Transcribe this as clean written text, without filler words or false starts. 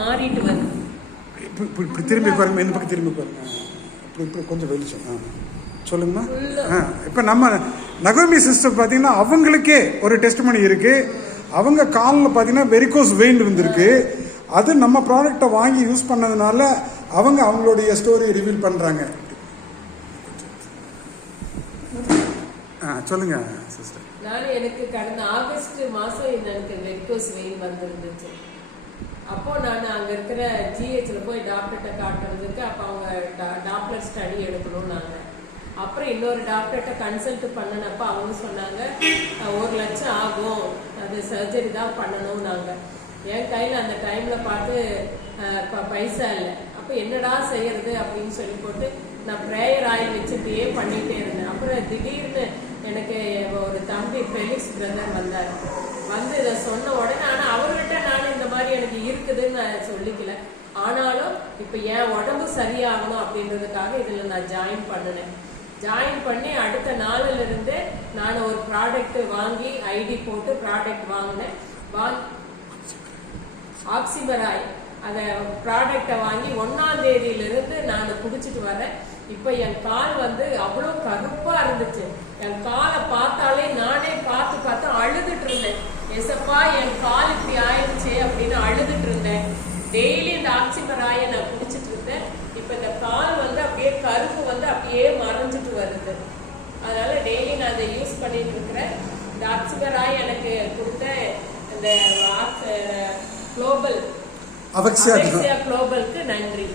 மாறிட்டு வருது. இப்படி திரும்பி பாருங்க, இந்த பக்கம் திரும்பி பாருங்க, இப்படி கொஞ்சம் வெளிச்சம் சொல்லுங்கம்மா. இப்போ நம்ம நகோமி சிஸ்டர் பார்த்தீங்கன்னா அவங்களுக்கே ஒரு டெஸ்டிமனி இருக்கு. அவங்க காலில் பார்த்தீங்கன்னா வெரிகோஸ் வெயின் இருந்திருக்கு. அது நம்ம ப்ராடக்டை வாங்கி யூஸ் பண்ணதுனால அவங்க அவங்களுடைய ஸ்டோரி ரிவீல் பண்றாங்க. சொல்லுங்க சிஸ்டர். எனக்கு கடந்த ஆகஸ்ட் மாசம் எனக்கு வெரிகோஸ் வெயின் வந்திருந்துச்சு. அப்போ நான் அங்க இருக்கிற ஜிஹெச்ல போய் டாக்டர்கிட்ட காட்டுறதுக்கு, அப்போ அவங்க டாக்டர் ஸ்டடி எடுக்கணும்னாங்க. அப்புறம் இன்னொரு டாக்டர்கிட்ட கன்சல்ட் பண்ணனப்ப அவங்க சொன்னாங்க 1 லட்சம் ஆகும், அது சர்ஜரி தான் பண்ணணும்னாங்க. என் கையில் அந்த டைம்ல பார்த்து பைசா இல்லை. அப்போ என்னடா செய்யறது அப்படின்னு சொல்லி போட்டு நான் ப்ரேயர் ஆயில் வச்சுட்டே பண்ணிட்டே இருந்தேன். அப்புறம் திடீர்னு எனக்கு ஒரு தம்பி ஃபெலிக்ஸ் பிரதர் வந்தார். வந்து இதை சொன்ன உடனே, ஆனால் அவர்கிட்ட நான் இந்த மாதிரி எனக்கு இருக்குதுன்னு நான் சொல்லிக்கல. ஆனாலும் இப்போ என் உடம்பு சரியாகணும் அப்படின்றதுக்காக இதில் நான் ஜாயின் பண்ணினேன். ஜாயின் பண்ணி அடுத்த நாளில் இருந்து நான் ஒரு ப்ராடக்ட் வாங்கி ஐடி போட்டு ப்ராடக்ட் வாங்கினேன். ஆக்சிமராய் அந்த ப்ராடக்டை வாங்கி 1ஆம் தேதியிலிருந்து நான் குடிச்சிட்டு வரேன். இப்போ என் கால் வந்து அவ்வளோ கருப்பா இருந்துச்சு. என் காலை பார்த்தாலே நானே பார்த்து அழுதுட்டு இருந்தேன். எசப்பா என் கால் இப்படி ஆயிடுச்சு அப்படின்னு அழுதுட்டு இருந்தேன். டெய்லி இந்த ஆக்சிமராயை நான் குடிச்சிட்டு இருந்தேன். இப்போ இந்த கால் வந்து அப்படியே கருப்பு வந்து அப்படியே மறைஞ்சிட்டு வருது. அதனால டெய்லி நான் அதை யூஸ் பண்ணிட்டு இருக்கிறேன். இந்த ஆக்சிமராய் எனக்கு கொடுத்த இந்த குளோபல் குளோபலுக்கு நன்றி.